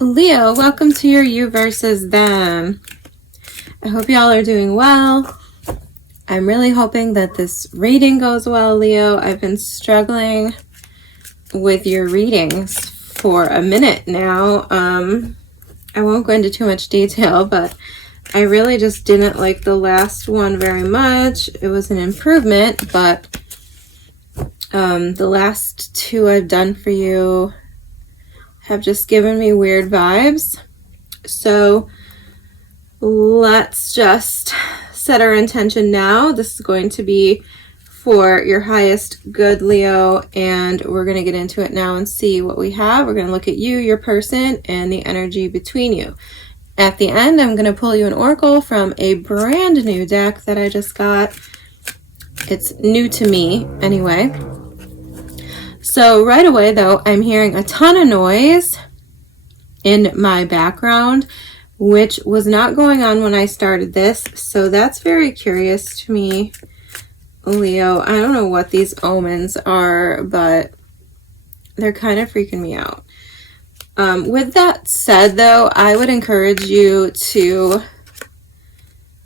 Leo, welcome to your You versus Them. I hope y'all are doing well. I'm really hoping that this reading goes well, Leo. I've been struggling with your readings for a minute now. I won't go into too much detail, but I really just didn't like the last one very much. It was an improvement, but the last two I've done for you have just given me weird vibes. So let's just set our intention now. This is going to be for your highest good, Leo, and we're going to get into it now and see what we have. We're going to look at you, your person, and the energy between you. At the end, I'm going to pull you an oracle from a brand new deck that I just got. It's new to me anyway. So right away, though, I'm hearing a ton of noise in my background, which was not going on when I started this. So that's very curious to me, Leo. I don't know what these omens are, but they're kind of freaking me out. With that said, though, I would encourage you to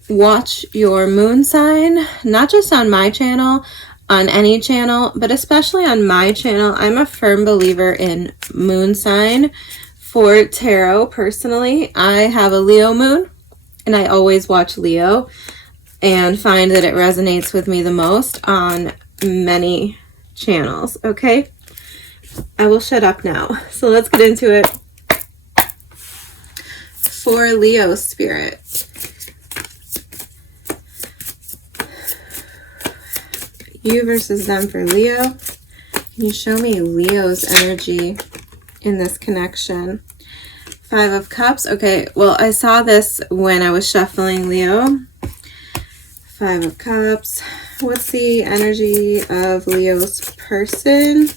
watch your moon sign, not just on my channel, on any channel, but especially on my channel. I'm a firm believer in moon sign for tarot. Personally, I have a Leo moon, and I always watch Leo and find that it resonates with me the most on many channels. Okay, I will shut up now. So let's get into it. For Leo spirit, you versus them for Leo. Can you show me Leo's energy in this connection? 5 of Cups. Okay, well, I saw this when I was shuffling, Leo. 5 of Cups. What's the energy of Leo's person?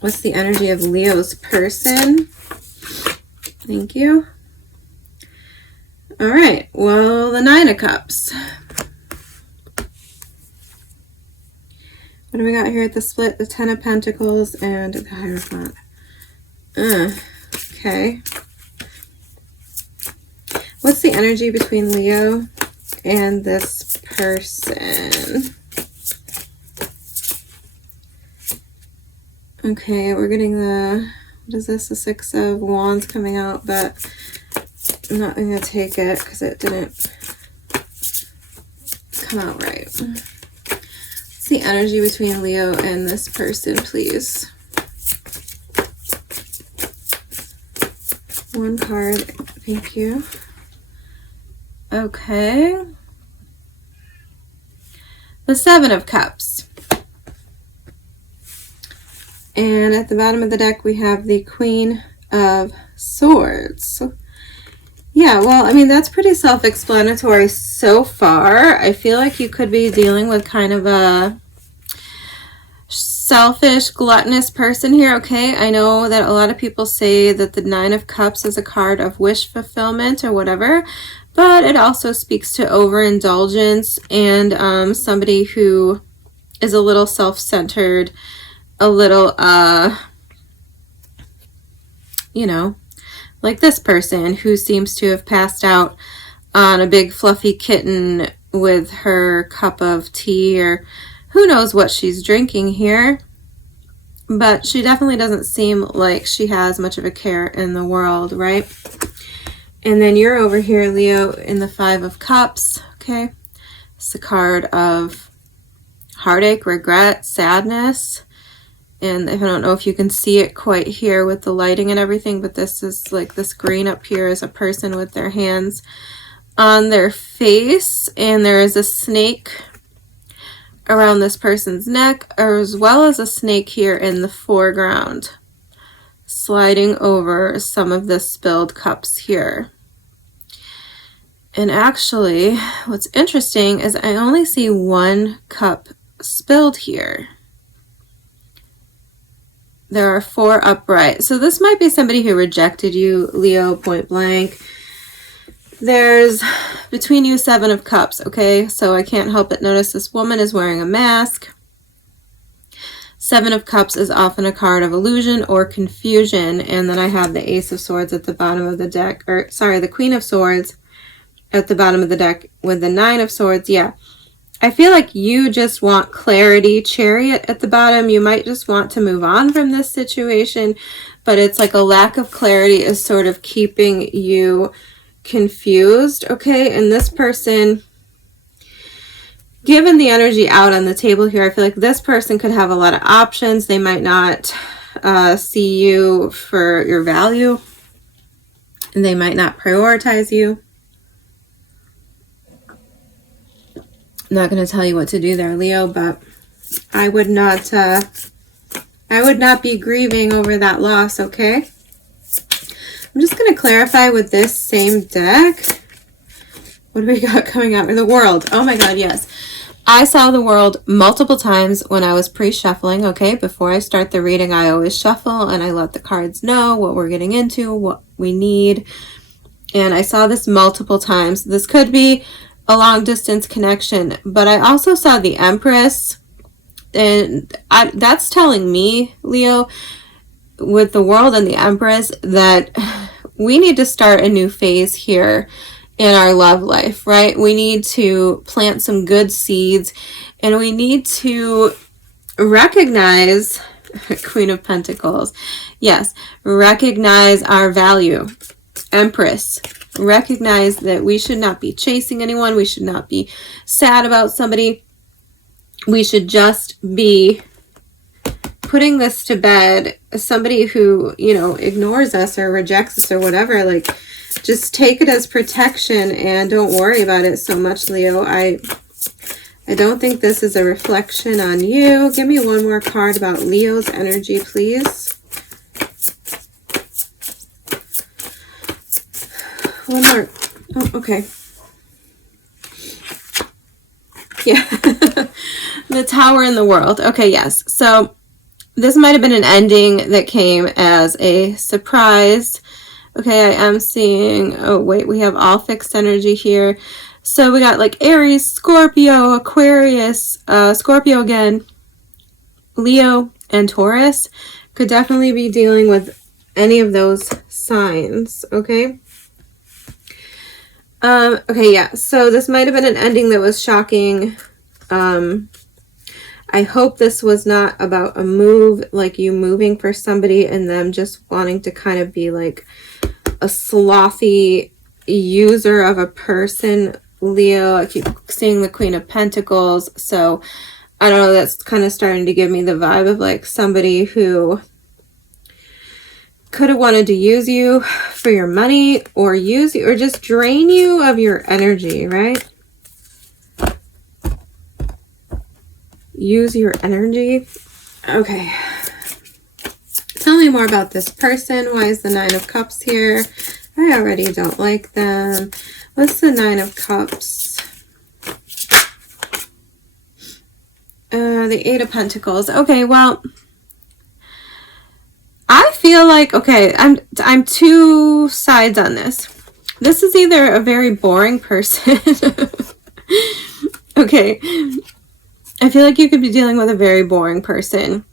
What's the energy of Leo's person? Thank you. All right, well, the 9 of Cups. What do we got here at the split? The 10 of Pentacles and the Hierophant. Okay. What's the energy between Leo and this person? Okay, we're getting the, what is this? The 6 of Wands coming out, but I'm not going to take it because it didn't come out right. What's the energy between Leo and this person, please? 1 card. Thank you. Okay. The 7 of Cups. And at the bottom of the deck, we have the Queen of Swords. Yeah, well, I mean, that's pretty self-explanatory so far. I feel like you could be dealing with kind of a selfish, gluttonous person here, okay? I know that a lot of people say that the 9 of Cups is a card of wish fulfillment or whatever, but it also speaks to overindulgence and somebody who is a little self-centered, a little, you know, like this person who seems to have passed out on a big fluffy kitten with her cup of tea, or who knows what she's drinking here. But she definitely doesn't seem like she has much of a care in the world, right? And then you're over here, Leo, in the 5 of Cups, okay? It's a card of heartache, regret, sadness. And I don't know if you can see it quite here with the lighting and everything, but this is like this green up here is a person with their hands on their face, and there is a snake around this person's neck, as well as a snake here in the foreground, sliding over some of the spilled cups here. And actually, what's interesting is I only see 1 cup spilled here. There are 4 upright. So this might be somebody who rejected you, Leo, point blank. There's between you 7 of Cups, okay? So I can't help but notice this woman is wearing a mask. Seven of Cups is often a card of illusion or confusion. And then I have the Ace of Swords at the bottom of the deck, or sorry, the Queen of Swords at the bottom of the deck with the Nine of Swords. Yeah. I feel like you just want clarity. Chariot at the bottom. You might just want to move on from this situation, but it's like a lack of clarity is sort of keeping you confused. Okay. And this person, given the energy out on the table here, I feel like this person could have a lot of options. They might not see you for your value, and they might not prioritize you. I'm not going to tell you what to do there, Leo, but I would not be grieving over that loss, okay? I'm just going to clarify with this same deck. What do we got coming out? The World. Oh my God, yes. I saw the World multiple times when I was pre-shuffling, okay? Before I start the reading, I always shuffle and I let the cards know what we're getting into, what we need. And I saw this multiple times. This could be a long distance connection, but I also saw the Empress, and that's telling me, Leo, with the World and the Empress, that we need to start a new phase here in our love life, right? We need to plant some good seeds, and we need to recognize Queen of Pentacles. Yes, recognize our value. Empress, recognize that we should not be chasing anyone. We should not be sad about somebody. We should just be putting this to bed. Somebody who, you know, ignores us or rejects us or whatever, like, just take it as protection and don't worry about it so much, Leo. I don't think this is a reflection on you. Give me one more card about Leo's energy, please. One more. Oh, okay. Yeah. The Tower in the World. Okay, yes. So this might have been an ending that came as a surprise. Okay, I am seeing, oh wait, we have all fixed energy here. So we got like Aries, Scorpio, Aquarius, Scorpio again, Leo, and Taurus. Could definitely be dealing with any of those signs, okay? Okay, yeah, so this might have been an ending that was shocking. I hope this was not about a move, like you moving for somebody and them just wanting to kind of be like a slothy user of a person, Leo. I keep seeing the Queen of Pentacles, so I don't know, that's kind of starting to give me the vibe of like somebody who could have wanted to use you for your money or use you or just drain you of your energy, right? Use your energy. Okay. Tell me more about this person. Why is the Nine of Cups here? I already don't like them. What's the Nine of Cups? The Eight of Pentacles. Okay, well, I feel like, okay, I'm two sides on this. This is either a very boring person. Okay. I feel like you could be dealing with a very boring person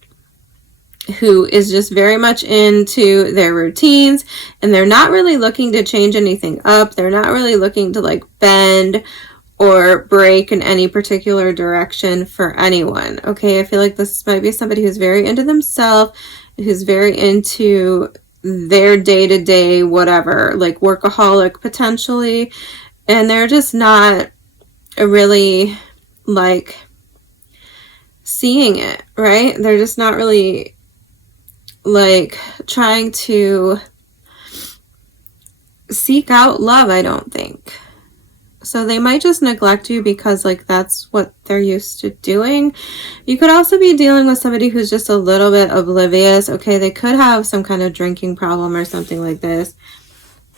who is just very much into their routines, and they're not really looking to change anything up. They're not really looking to like bend or break in any particular direction for anyone. Okay, I feel like this might be somebody who's very into themselves, who's very into their day-to-day whatever, like workaholic potentially, and they're just not really like seeing it, right? They're just not really like trying to seek out love, I don't think. So they might just neglect you because like that's what they're used to doing. You could also be dealing with somebody who's just a little bit oblivious. Okay, they could have some kind of drinking problem or something like this.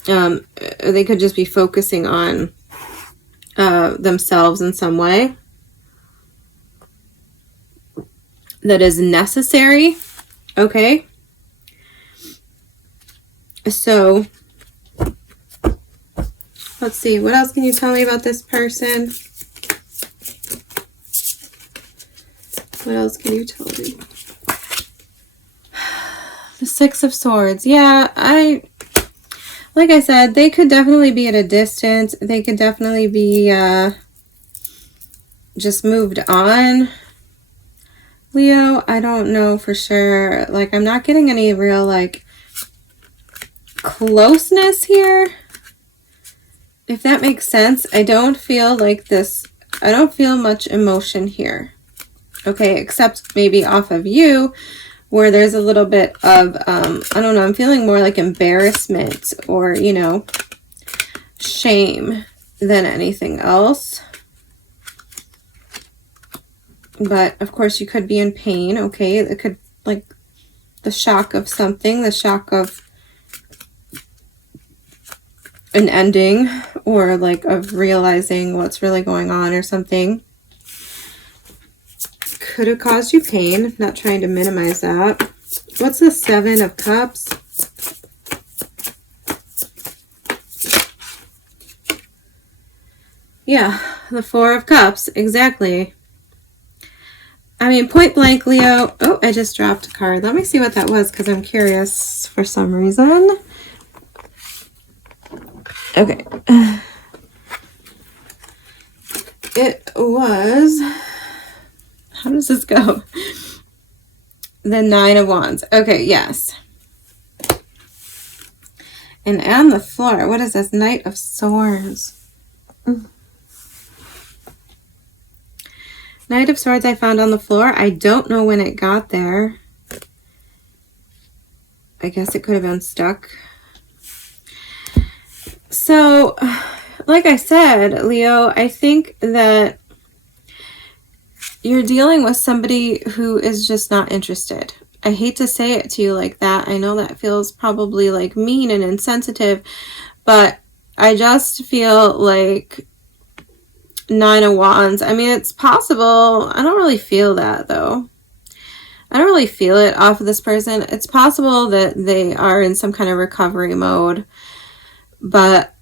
They could just be focusing on themselves in some way that is necessary. Okay, so let's see, what else can you tell me about this person? What else can you tell me? The Six of Swords. Yeah, like I said, they could definitely be at a distance. They could definitely be just moved on. Leo, I don't know for sure. Like, I'm not getting any real, like, closeness here. If that makes sense. I don't feel like this. I don't feel much emotion here. Okay, except maybe off of you, where there's a little bit of, I don't know, I'm feeling more like embarrassment or, you know, shame than anything else. But, of course, you could be in pain, okay? It could, like, the shock of something, the shock of an ending, or, like, of realizing what's really going on or something. Could have caused you pain. Not trying to minimize that. What's the Seven of Cups? Yeah, the Four of Cups. Exactly. I mean, point blank, Leo. Oh, I just dropped a card. Let me see what that was because I'm curious for some reason. Okay. It was... How does this go? The Nine of Wands. Okay, yes. And on the floor, what is this? Knight of Swords. Knight of Swords I found on the floor. I don't know when it got there. I guess it could have been stuck. So, like I said, Leo, I think that you're dealing with somebody who is just not interested. I hate to say it to you like that. I know that feels probably like mean and insensitive, but I just feel like Nine of Wands. I mean, it's possible. I don't really feel that, though. I don't really feel it off of this person. It's possible that they are in some kind of recovery mode, but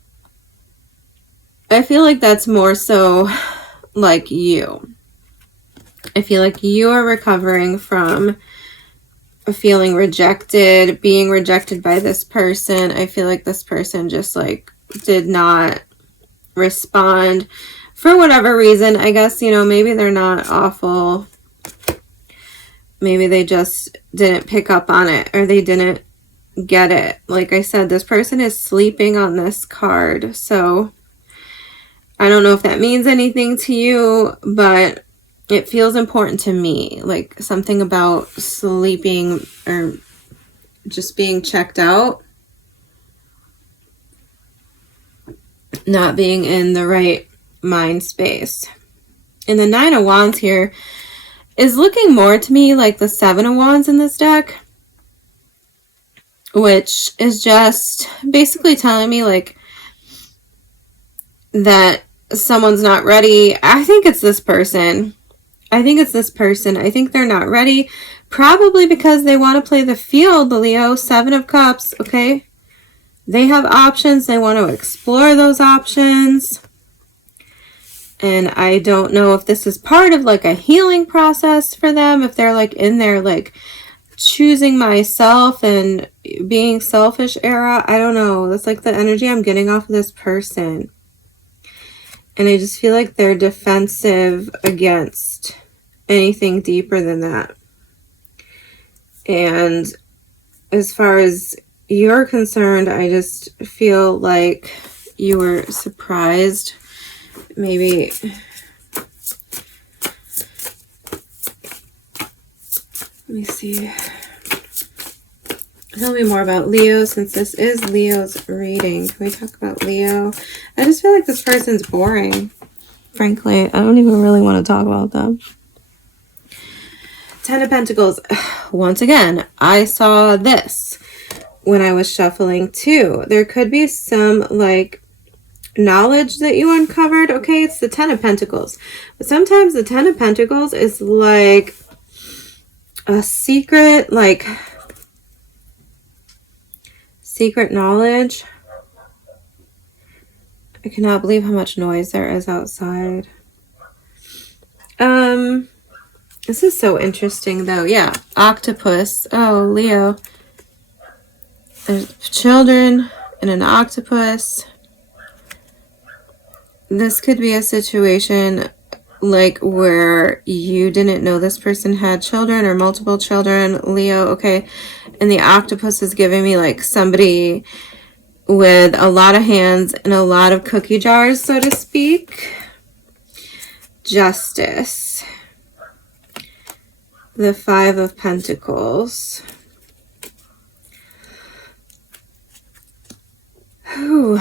I feel like that's more so like you. I feel like you are recovering from feeling rejected, being rejected by this person. I feel like this person just like did not respond for whatever reason. I guess, you know, maybe they're not awful. Maybe they just didn't pick up on it, or they didn't get it. Like I said, this person is sleeping on this card. So I don't know if that means anything to you, but it feels important to me. Like something about sleeping or just being checked out. Not being in the right mind space. And the Nine of Wands here is looking more to me like the Seven of Wands in this deck, which is just basically telling me like that someone's not ready. I think it's this person. I think it's this person. I think they're not ready, probably because they want to play the field, the Leo. Seven of Cups, okay? They have options. They want to explore those options. And I don't know if this is part of like a healing process for them, if they're like in their like choosing myself and being selfish era. I don't know. That's like the energy I'm getting off of this person. And I just feel like they're defensive against anything deeper than that. And as far as you're concerned, I just feel like you were surprised. Maybe let me see. Tell me more about Leo, since this is Leo's reading. Can we talk about Leo? I just feel like this person's boring. Frankly, I don't even really want to talk about them. Ten of Pentacles. Once again, I saw this when I was shuffling too. There could be some like knowledge that you uncovered. Okay, it's the Ten of Pentacles. But sometimes the Ten of Pentacles is like a secret, like secret knowledge. I cannot believe how much noise there is outside. This is so interesting though. Yeah, octopus. Oh, Leo. There's children and an octopus. This could be a situation like where you didn't know this person had children or multiple children, Leo, okay? And the octopus is giving me like somebody with a lot of hands and a lot of cookie jars, so to speak. Justice. The Five of Pentacles. Whew.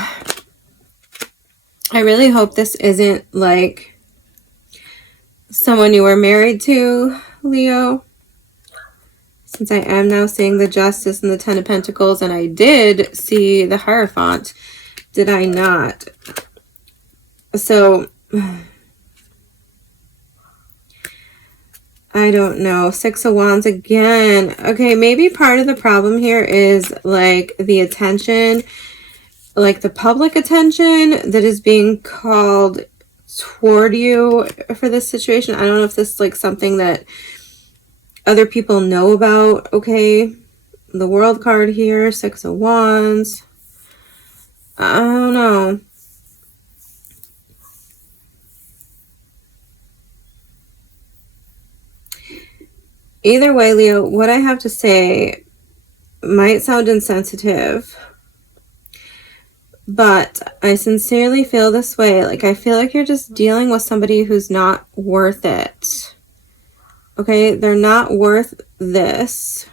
I really hope this isn't like someone you were married to, Leo. Since I am now seeing the Justice and the Ten of Pentacles, and I did see the Hierophant, did I not? So, I don't know. Six of Wands again. Okay, maybe part of the problem here is like the attention, like the public attention that is being called toward you for this situation. I don't know if this is like something that other people know about. Okay, the World card here, Six of Wands. I don't know. Either way, Leo, what I have to say might sound insensitive, but I sincerely feel this way. Like, I feel like you're just dealing with somebody who's not worth it. Okay, they're not worth this.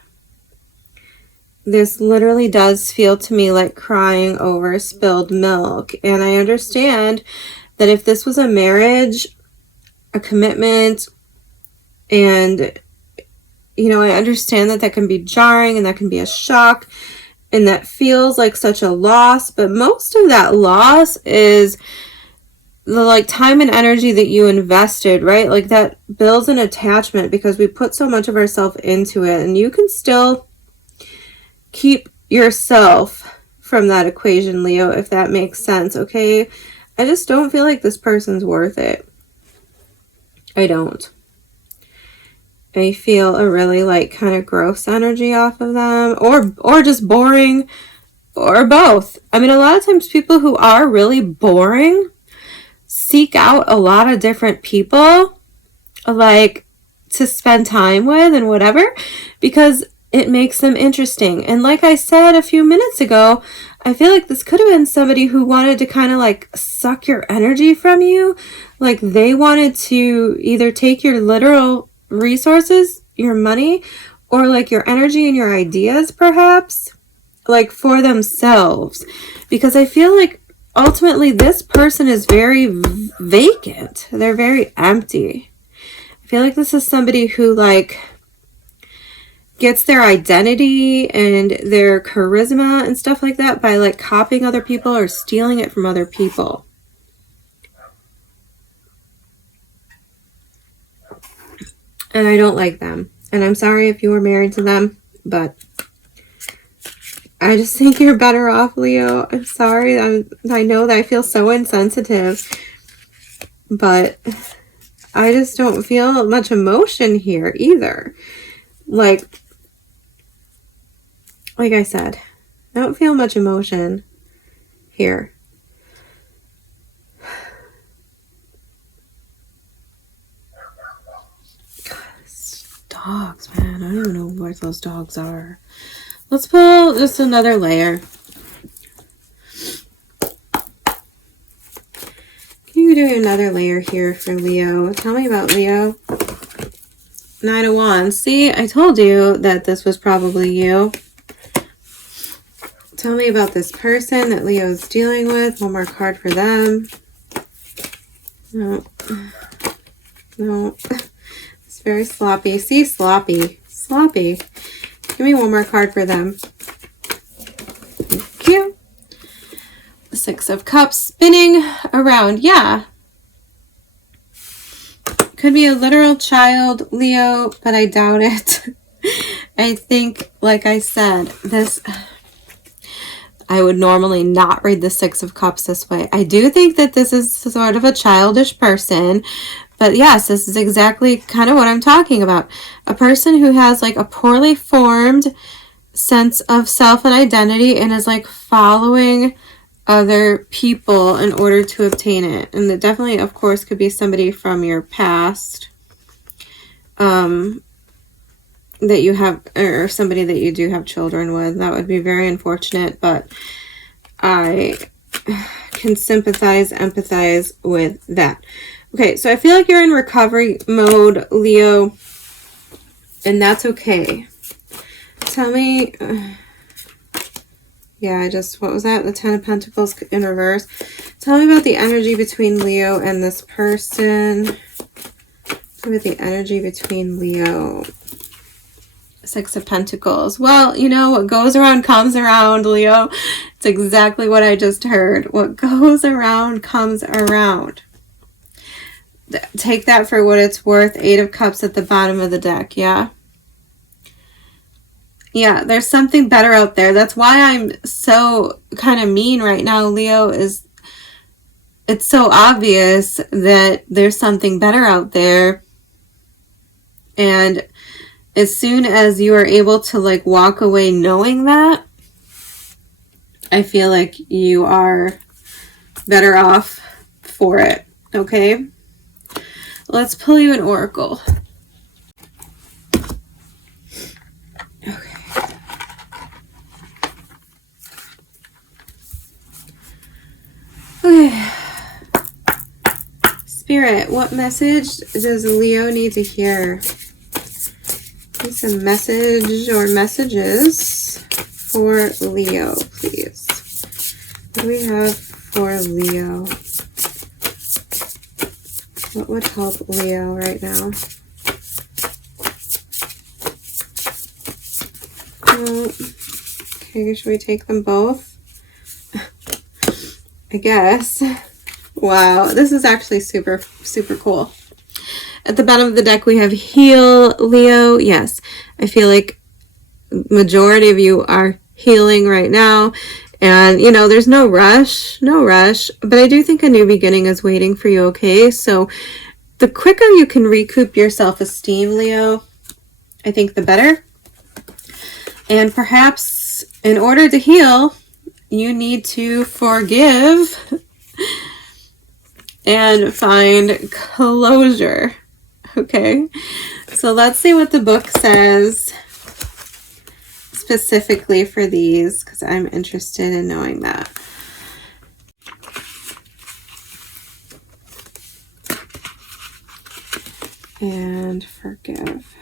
This literally does feel to me like crying over spilled milk. And I understand that if this was a marriage, a commitment, and, you know, I understand that that can be jarring and that can be a shock. And that feels like such a loss, but most of that loss is the like time and energy that you invested, right? Like that builds an attachment because we put so much of ourselves into it, and you can still keep yourself from that equation, Leo, if that makes sense, okay? I just don't feel like this person's worth it. I don't. I feel a really like kind of gross energy off of them, or just boring, or both. I mean, a lot of times people who are really boring seek out a lot of different people like to spend time with and whatever, because it makes them interesting. And like I said a few minutes ago, I feel like this could have been somebody who wanted to kind of like suck your energy from you. Like they wanted to either take your literal resources, your money, or like your energy and your ideas, perhaps, like for themselves. Because I feel like ultimately this person is very vacant. They're very empty. I feel like this is somebody who like gets their identity and their charisma and stuff like that by like copying other people or stealing it from other people. And I don't like them. And I'm sorry if you were married to them, but I just think you're better off, Leo. I'm sorry. I know that I feel so insensitive, but I just don't feel much emotion here either. Like I said, I don't feel much emotion here. Dogs, man. I don't even know where those dogs are. Let's pull just another layer. Can you do another layer here for Leo? Tell me about Leo. Nine of Wands. See, I told you that this was probably you. Tell me about this person that Leo's dealing with. One more card for them. No. No. Very sloppy. See, sloppy. Sloppy. Give me one more card for them. Thank you. The Six of Cups spinning around. Yeah. Could be a literal child, Leo, but I doubt it. I think, like I said, this... I would normally not read the Six of Cups this way. I do think that this is sort of a childish person. But yes, this is exactly kind of what I'm talking about. A person who has like a poorly formed sense of self and identity and is like following other people in order to obtain it. And it definitely, of course, could be somebody from your past that you have, or somebody that you do have children with. That would be very unfortunate, but I can sympathize, empathize with that. Okay, so I feel like you're in recovery mode, Leo, and that's okay. Tell me, yeah, what was that? The Ten of Pentacles in reverse. Tell me about the energy between Leo and this person. Tell me about the energy between Leo. Six of Pentacles. Well, you know, what goes around comes around, Leo. It's exactly what I just heard. What goes around comes around. Take that for what it's worth. Eight of Cups at the bottom of the deck, yeah? Yeah, there's something better out there. That's why I'm so kind of mean right now, Leo, is it's so obvious that there's something better out there. And as soon as you are able to like walk away knowing that, I feel like you are better off for it, okay? Let's pull you an oracle. Okay. Okay. Spirit, what message does Leo need to hear? Need some message or messages for Leo, please. What do we have for Leo? What would help Leo right now? Okay, should we take them both? I guess. Wow, this is actually super, super cool. At the bottom of the deck, we have heal, Leo. Yes, I feel like majority of you are healing right now. And, you know, there's no rush, but I do think a new beginning is waiting for you, okay? So the quicker you can recoup your self-esteem, Leo, I think the better. And perhaps in order to heal, you need to forgive and find closure. Okay, so let's see what the book says specifically for these, because I'm interested in knowing that. And forgive.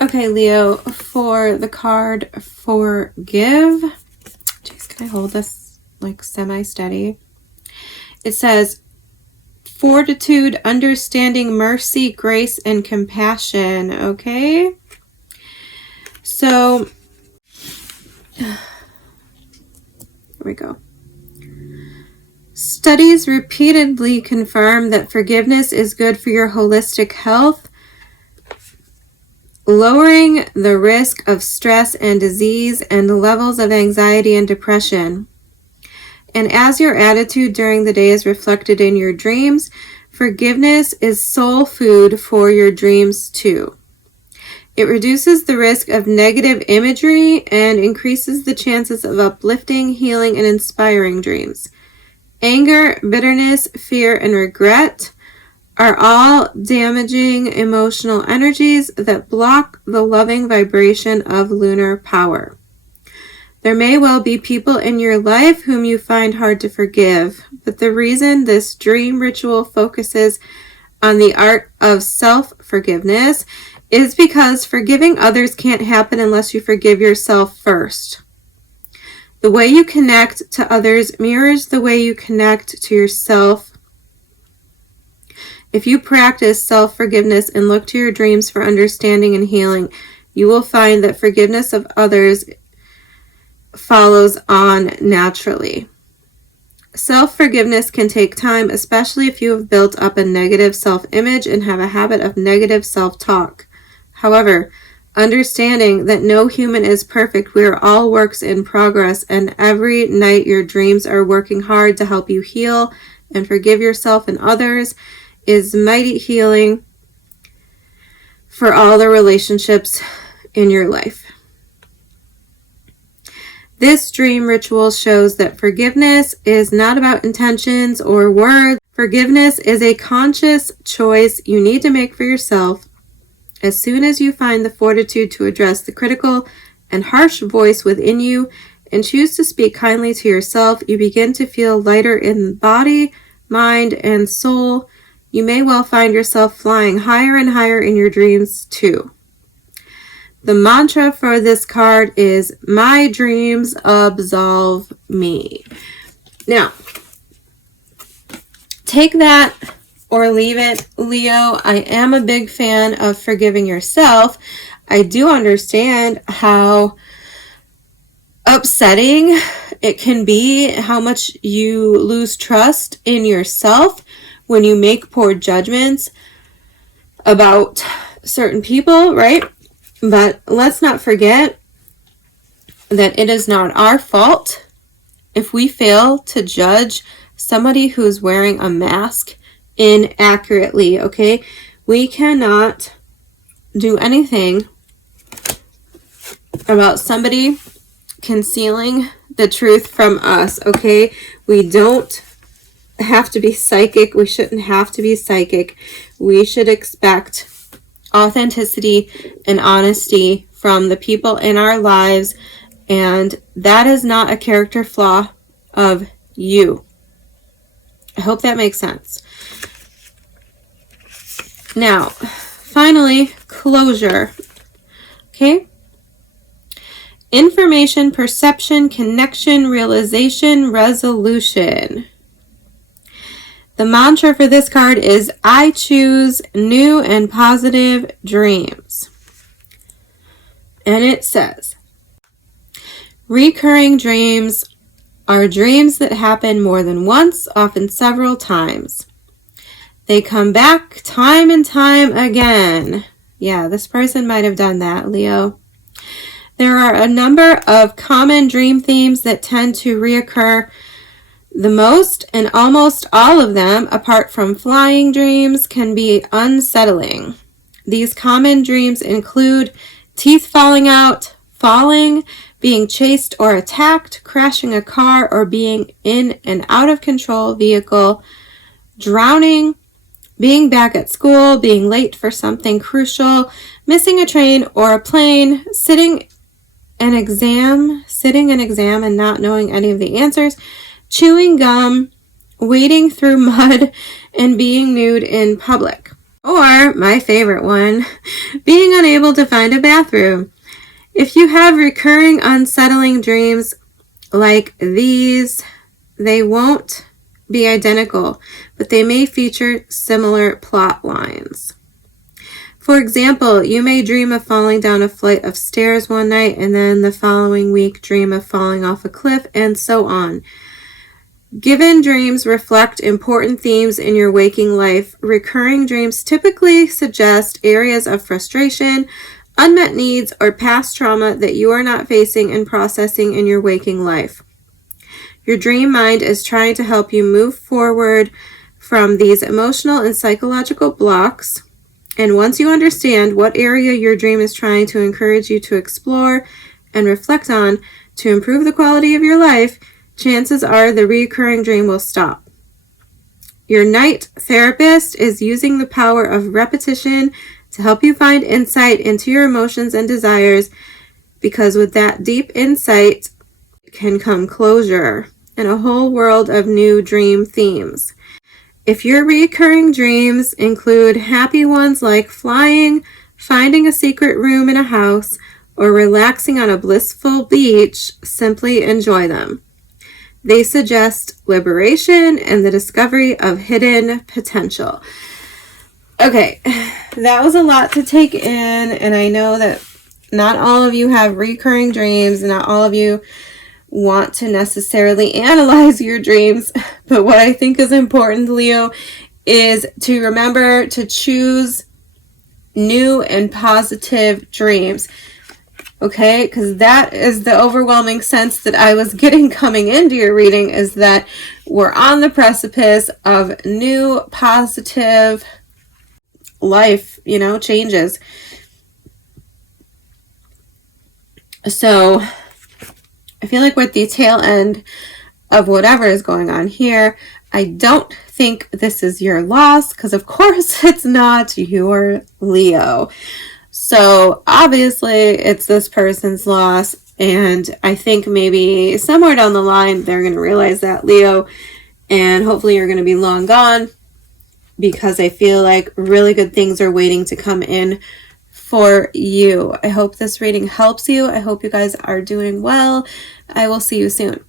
Okay, Leo, for the card forgive. Jeez, can I hold this like semi-steady? It says fortitude, understanding, mercy, grace, and compassion. Okay? So, here we go. Studies repeatedly confirm that forgiveness is good for your holistic health, lowering the risk of stress and disease and levels of anxiety and depression. And as your attitude during the day is reflected in your dreams, forgiveness is soul food for your dreams too. It reduces the risk of negative imagery and increases the chances of uplifting, healing, and inspiring dreams. Anger, bitterness, fear, and regret are all damaging emotional energies that block the loving vibration of lunar power. There may well be people in your life whom you find hard to forgive, but the reason this dream ritual focuses on the art of self-forgiveness is because forgiving others can't happen unless you forgive yourself first. The way you connect to others mirrors the way you connect to yourself. If you practice self-forgiveness and look to your dreams for understanding and healing, you will find that forgiveness of others follows on naturally. Self-forgiveness can take time, especially if you have built up a negative self-image and have a habit of negative self-talk. However, understanding that no human is perfect, we are all works in progress, and every night your dreams are working hard to help you heal and forgive yourself and others, is mighty healing for all the relationships in your life. This dream ritual shows that forgiveness is not about intentions or words. Forgiveness is a conscious choice you need to make for yourself. As soon as you find the fortitude to address the critical and harsh voice within you and choose to speak kindly to yourself, you begin to feel lighter in body, mind, and soul. You may well find yourself flying higher and higher in your dreams too. The mantra for this card is, "My dreams absolve me." Now, take that or leave it, Leo. I am a big fan of forgiving yourself. I do understand how upsetting it can be, how much you lose trust in yourself when you make poor judgments about certain people, right? But let's not forget that it is not our fault if we fail to judge somebody who's wearing a mask inaccurately, okay? We cannot do anything about somebody concealing the truth from us, okay? We don't have to be psychic. We shouldn't have to be psychic. We should expect authenticity and honesty from the people in our lives, and that is not a character flaw of you. I hope that makes sense. Now, finally, closure. Okay? Information, perception, connection, realization, resolution. The mantra for this card is, "I choose new and positive dreams." And it says, recurring dreams are dreams that happen more than once, often several times. They come back time and time again. Yeah, this person might have done that, Leo. There are a number of common dream themes that tend to reoccur the most, and almost all of them, apart from flying dreams, can be unsettling. These common dreams include teeth falling out, falling, being chased or attacked, crashing a car, or being in an out-of-control vehicle, drowning, being back at school, being late for something crucial, missing a train or a plane, sitting an exam and not knowing any of the answers, chewing gum, wading through mud, and being nude in public. Or, my favorite one, being unable to find a bathroom. If you have recurring unsettling dreams like these, they won't be identical, but they may feature similar plot lines. For example, you may dream of falling down a flight of stairs one night and then the following week dream of falling off a cliff, and so on. Given dreams reflect important themes in your waking life, recurring dreams typically suggest areas of frustration, unmet needs, or past trauma that you are not facing and processing in your waking life. Your dream mind is trying to help you move forward from these emotional and psychological blocks. And once you understand what area your dream is trying to encourage you to explore and reflect on to improve the quality of your life, chances are the recurring dream will stop. Your night therapist is using the power of repetition to help you find insight into your emotions and desires, because with that deep insight can come closure and a whole world of new dream themes. If your recurring dreams include happy ones like flying, finding a secret room in a house, or relaxing on a blissful beach, simply enjoy them. They suggest liberation and the discovery of hidden potential. Okay, that was a lot to take in, and I know that not all of you have recurring dreams, not all of you want to necessarily analyze your dreams, but what I think is important, Leo, is to remember to choose new and positive dreams. Okay, because that is the overwhelming sense that I was getting coming into your reading, is that we're on the precipice of new positive life, you know, changes. So I feel like we're at the tail end of whatever is going on here. I don't think this is your loss, because of course it's not. Your Leo. So obviously it's this person's loss, and I think maybe somewhere down the line they're going to realize that, Leo, and hopefully you're going to be long gone, because I feel like really good things are waiting to come in for you. I hope this reading helps you. I hope you guys are doing well. I will see you soon.